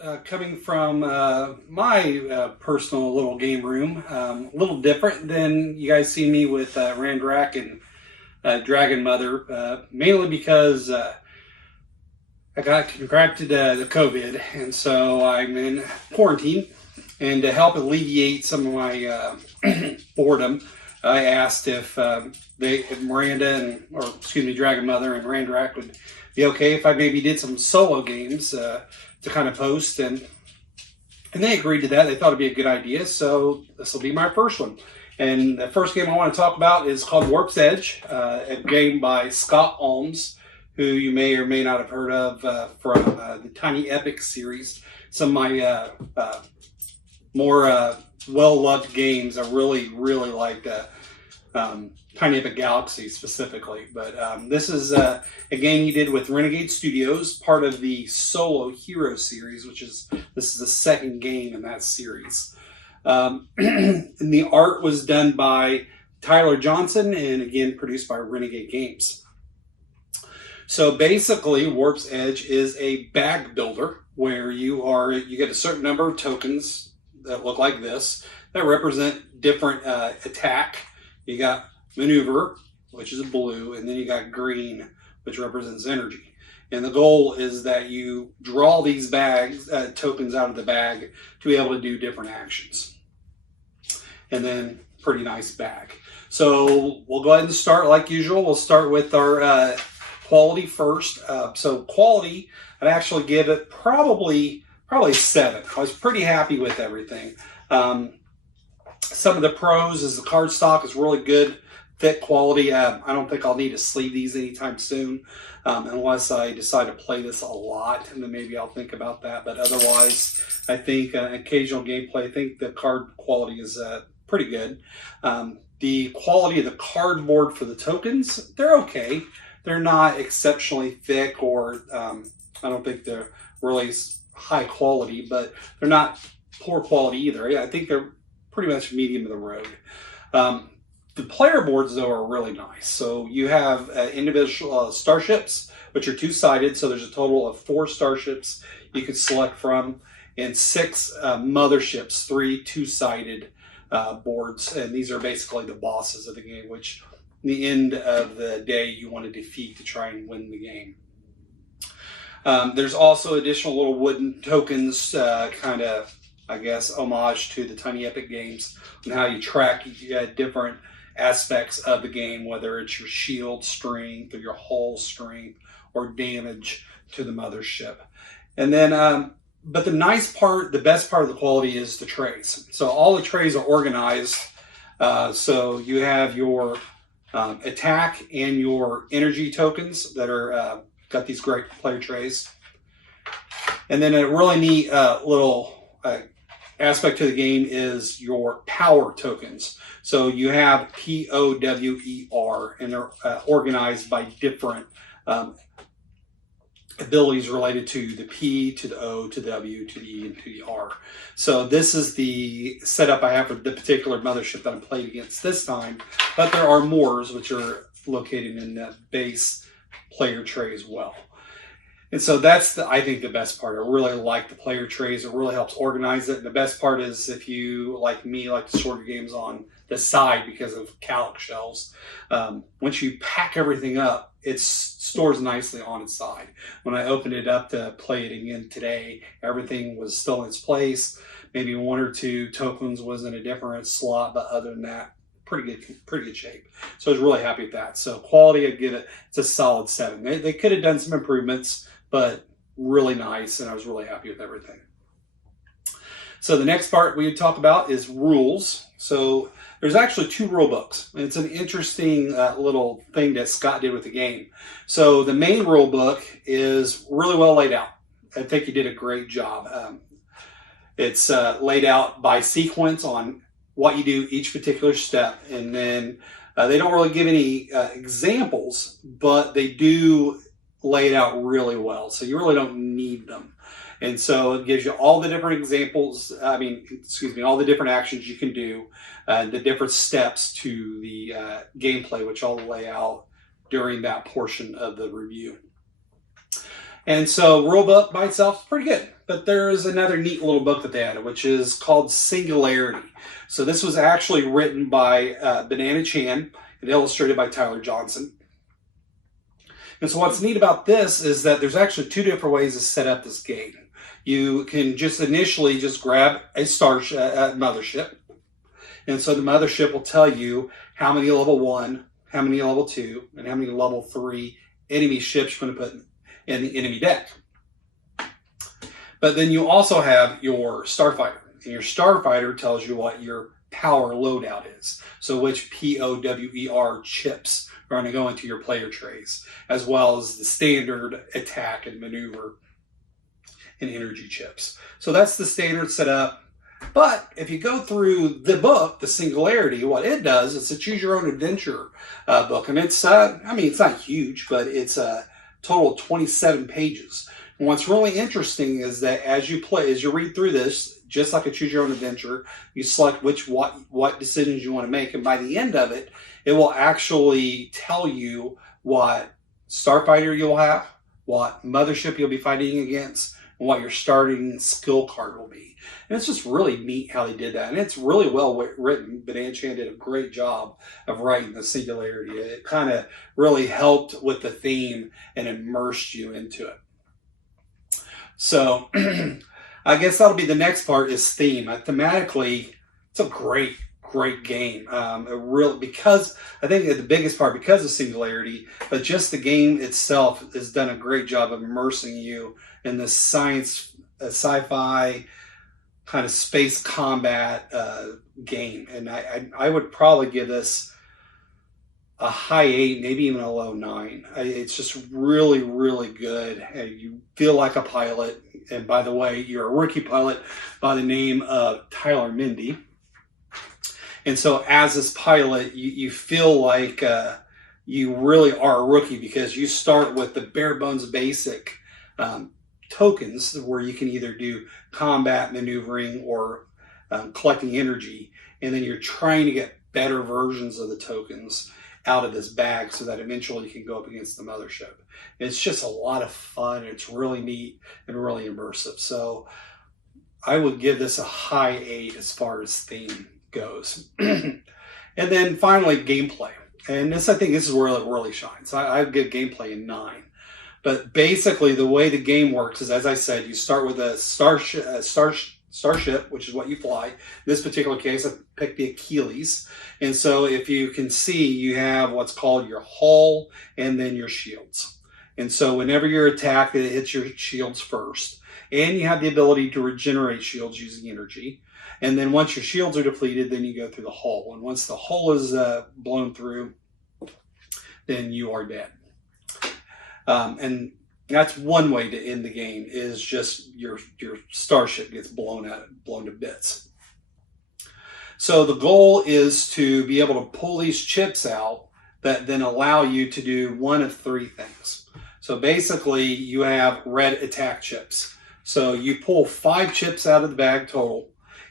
art coming from my personal little game room. A little different than you guys see me with Randrak and Dragon Mother, mainly because I got contracted the COVID, and so I'm in quarantine. And to help alleviate some of my boredom, I asked if Dragon Mother and Randrak would be okay if I maybe did some solo games to kind of post, and they agreed to that. They thought it'd be a good idea, so this will be my first one. And the first game I want to talk about is called Warp's Edge, a game by Scott Almes, who you may or may not have heard of from the Tiny Epic series. Some of my more well-loved games. I really liked Tiny Epic Galaxy specifically. But this is a game he did with Renegade Studios, part of the Solo Hero series, this is the second game in that series. And the art was done by Tyler Johnson, and again produced by Renegade Games. So basically, Warp's Edge is a bag builder where you get a certain number of tokens that look like this that represent different attack. You got maneuver, which is blue, and then you got green, which represents energy. And the goal is that you draw these tokens out of the bag to be able to do different actions. And then, pretty nice bag. So we'll go ahead and start like usual. We'll start with our quality first. So quality, I'd actually give it probably 7. I was pretty happy with everything. Some of the pros is the card stock is really good, thick quality. I don't think I'll need to sleeve these anytime soon, unless I decide to play this a lot, and then maybe I'll think about that. But otherwise, I think occasional gameplay, I think the card quality is pretty good. The quality of the cardboard for the tokens, they're okay. They're not exceptionally thick, or I don't think they're really high quality, but they're not poor quality either. I think they're pretty much medium of the road. The player boards, though, are really nice. So you have individual starships, which are two-sided. So there's a total of 4 starships you could select from, and 6 motherships, 3 two-sided boards. And these are basically the bosses of the game, which at the end of the day you want to defeat to try and win the game. There's also additional little wooden tokens, kind of, I guess, homage to the Tiny Epic games, and how you track different aspects of the game, whether it's your shield strength or your hull strength or damage to the mothership. And then, but the best part of the quality is the trays. So all the trays are organized. So you have your attack and your energy tokens that are got these great player trays. And then a really neat little aspect to the game is your power tokens. So you have POWER, and they're organized by different abilities related to the P, to the O, to the W, to the E, and to the R. So this is the setup I have for the particular mothership that I'm playing against this time, but there are more, which are located in the base player tray as well. And so that's, I think, the best part. I really like the player trays. It really helps organize it. And the best part is if you, like me, like to store your games on the side because of Calic shelves, once you pack everything up, it stores nicely on its side. When I opened it up to play it again today, everything was still in its place. Maybe 1 or 2 tokens was in a different slot, but other than that, pretty good shape. So I was really happy with that. So quality, I'd give it's a solid 7. They could have done some improvements, but really nice, and I was really happy with everything. So the next part we would talk about is rules. So there's actually 2 rule books. And it's an interesting little thing that Scott did with the game. So the main rule book is really well laid out. I think he did a great job. It's laid out by sequence on what you do each particular step, and then they don't really give any examples, but they do lay it out really well, so you really don't need them. And so it gives you all the different examples, all the different actions you can do, the different steps to the gameplay, which I'll lay out during that portion of the review. And so rule book by itself is pretty good. But there is another neat little book that they added, which is called Singularity. So this was actually written by Banana Chan and illustrated by Tyler Johnson. And so what's neat about this is that there's actually two different ways to set up this game. You can just initially just grab a mothership. And so the mothership will tell you how many level 1, how many level 2, and how many level 3 enemy ships you're going to put in the enemy deck. But then you also have your starfighter. And your starfighter tells you what your power loadout is. So which POWER chips are going to go into your player trays, as well as the standard attack and maneuver and energy chips. So that's the standard setup. But if you go through the book, the Singularity, what it does is a choose your own adventure book. And it's, it's not huge, but it's a total of 27 pages. And what's really interesting is that as you read through this, just like a choose your own adventure, you select what decisions you want to make. And by the end of it, it will actually tell you what starfighter you'll have, what mothership you'll be fighting against, and what your starting skill card will be. And it's just really neat how they did that. And it's really well written. Banana Chan did a great job of writing the Singularity. It kind of really helped with the theme and immersed you into it. So I guess that'll be the next part, is theme. Thematically, it's a great game. Because I think the biggest part, because of Singularity, but just the game itself has done a great job of immersing you in this science, sci-fi, kind of space combat game. And I would probably give this a high 8, maybe even a low 9. It's just really, really good. And you feel like a pilot. And by the way, you're a rookie pilot by the name of Tyler Mindy. And so as this pilot, you feel like you really are a rookie, because you start with the bare bones basic tokens, where you can either do combat, maneuvering, or collecting energy. And then you're trying to get better versions of the tokens out of this bag so that eventually you can go up against the mothership. It's just a lot of fun. It's really neat and really immersive. So I would give this a high 8 as far as theme goes. And then finally, gameplay. And I think this is where it really shines. I would give gameplay a 9. But basically, the way the game works is, as I said, you start with a starship, which is what you fly. In this particular case, I picked the Achilles. And so if you can see, you have what's called your hull and then your shields. And so whenever you're attacked, it hits your shields first. And you have the ability to regenerate shields using energy. And then once your shields are depleted, then you go through the hull. And once the hull is blown through, then you are dead. And that's one way to end the game, is just your starship gets blown to bits. So the goal is to be able to pull these chips out that then allow you to do one of 3 things. So basically, you have red attack chips. So you pull 5 chips out of the bag total,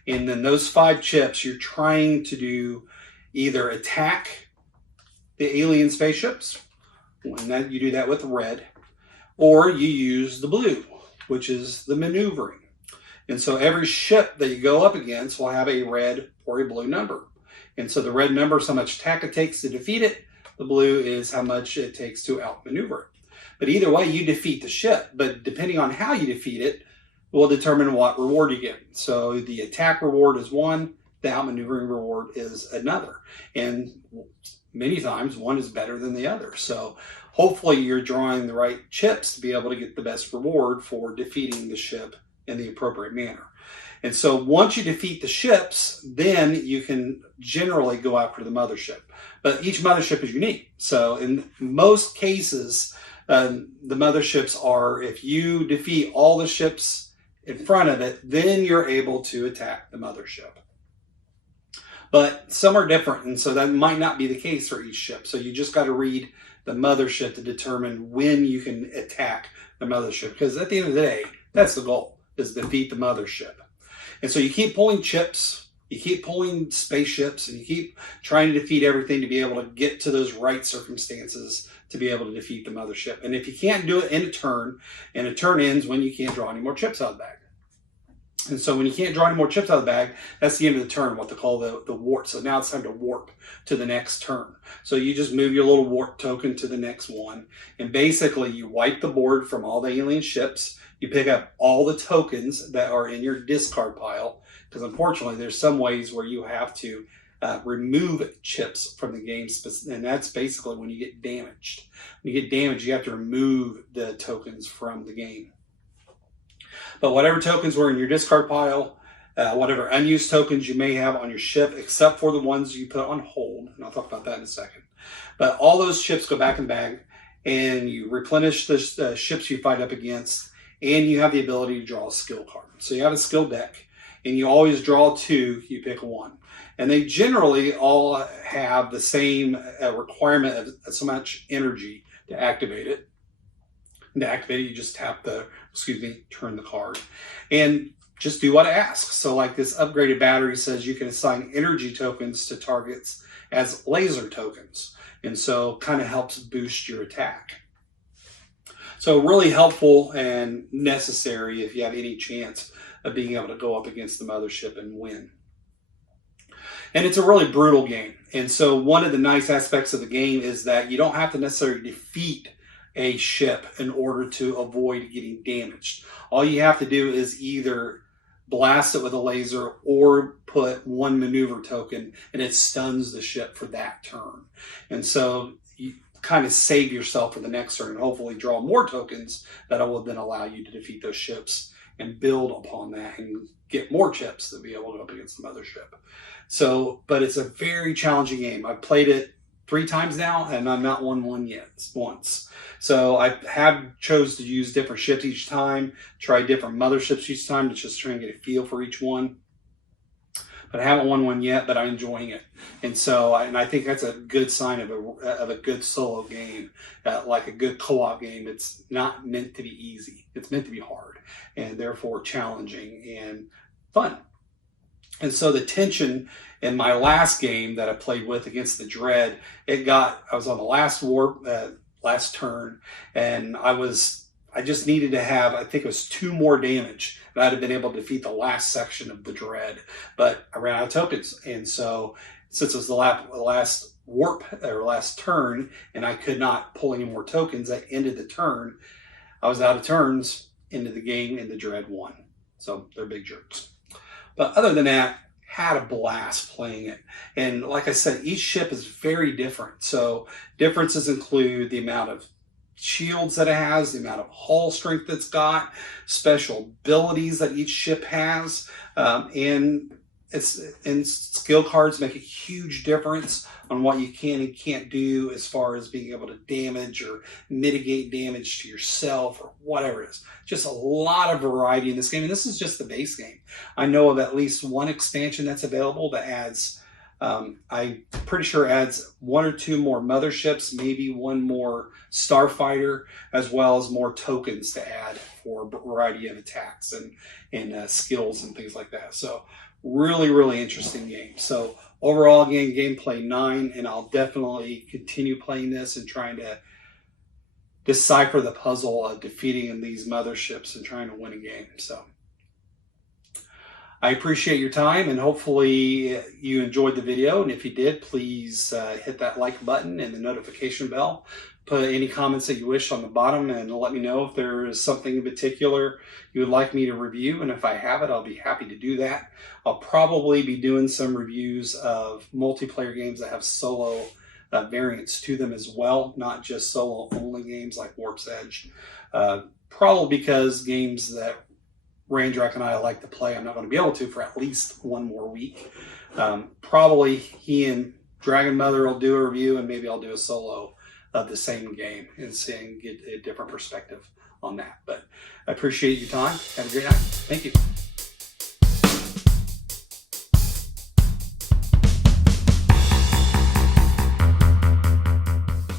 and then those 5 chips, you're trying to do either attack the alien spaceships, and that you do that with red, or you use the blue, which is the maneuvering. And so every ship that you go up against will have a red or a blue number. And so the red number is how much attack it takes to defeat it. The blue is how much it takes to outmaneuver it. But either way, you defeat the ship. But depending on how you defeat it, will determine what reward you get. So the attack reward is 1, the outmaneuvering reward is another. And many times one is better than the other. So hopefully you're drawing the right chips to be able to get the best reward for defeating the ship in the appropriate manner. And so once you defeat the ships, then you can generally go after the mothership. But each mothership is unique. So in most cases, the motherships are, if you defeat all the ships in front of it, then you're able to attack the mothership. But some are different, and so that might not be the case for each ship. So you just got to read the mothership to determine when you can attack the mothership. Because at the end of the day, that's the goal, is defeat the mothership. And so you keep pulling chips You keep pulling spaceships and you keep trying to defeat everything to be able to get to those right circumstances to be able to defeat the mothership. And if you can't do it in a turn, and a turn ends when you can't draw any more chips out of the bag. And so when you can't draw any more chips out of the bag, that's the end of the turn, what they call the warp. So now it's time to warp to the next turn. So you just move your little warp token to the next one. And basically you wipe the board from all the alien ships. You pick up all the tokens that are in your discard pile. Because unfortunately, there's some ways where you have to remove chips from the game. And that's basically when you get damaged. When you get damaged, you have to remove the tokens from the game. But whatever tokens were in your discard pile, whatever unused tokens you may have on your ship, except for the ones you put on hold, and I'll talk about that in a second. But all those ships go back in the bag, and you replenish the ships you fight up against, and you have the ability to draw a skill card. So you have a skill deck, and you always draw 2, you pick 1. And they generally all have the same requirement of so much energy to activate it. And to activate it, you just tap the, turn the card. And just do what it asks. So like this upgraded battery says you can assign energy tokens to targets as laser tokens. And so kind of helps boost your attack. So really helpful and necessary if you have any chance of being able to go up against the mothership and win. And it's a really brutal game. And so one of the nice aspects of the game is that you don't have to necessarily defeat a ship in order to avoid getting damaged. All you have to do is either blast it with a laser or put 1 maneuver token and it stuns the ship for that turn. And so you kind of save yourself for the next turn and hopefully draw more tokens that will then allow you to defeat those ships and build upon that and get more chips to be able to go up against the mothership. So, but it's a very challenging game. I've played it 3 times now and I've not won one yet, once. So I have chose to use different ships each time, try different motherships each time to just try and get a feel for each one. But I haven't won one yet, but I'm enjoying it. And so, I think that's a good sign of a good solo game, like a good co-op game. It's not meant to be easy. It's meant to be hard and therefore challenging and fun. And so the tension in my last game that I played with against the Dread, I was on the last warp, last turn, and I just needed to have, I think it was 2 more damage, and I'd have been able to defeat the last section of the Dread, but I ran out of tokens. And so since it was the last warp, or last turn, and I could not pull any more tokens, that ended the turn. I was out of turns into the game, and the Dread won. So they're big jerks. But other than that, had a blast playing it. And like I said, each ship is very different. So differences include the amount of shields that it has, the amount of hull strength it's got, special abilities that each ship has, and skill cards make a huge difference on what you can and can't do as far as being able to damage or mitigate damage to yourself or whatever it is. Just a lot of variety in this game, and this is just the base game. I know of at least 1 expansion that's available that adds, I'm pretty sure adds 1 or 2 more motherships, maybe 1 more starfighter, as well as more tokens to add for a variety of attacks and skills and things like that. So really, really interesting game. So overall, again, gameplay 9, and I'll definitely continue playing this and trying to decipher the puzzle of defeating these motherships and trying to win a game. So I appreciate your time, and hopefully you enjoyed the video. And if you did, please hit that like button and the notification bell. Put any comments that you wish on the bottom and let me know if there is something in particular you would like me to review. And if I have it, I'll be happy to do that. I'll probably be doing some reviews of multiplayer games that have solo variants to them as well, not just solo only games like Warp's Edge. Probably because games that Raindrak and I like to play, I'm not going to be able to for at least 1 more week. Probably he and Dragon Mother will do a review, and maybe I'll do a solo of the same game and get a different perspective on that. But I appreciate your time. Have a great night. Thank you.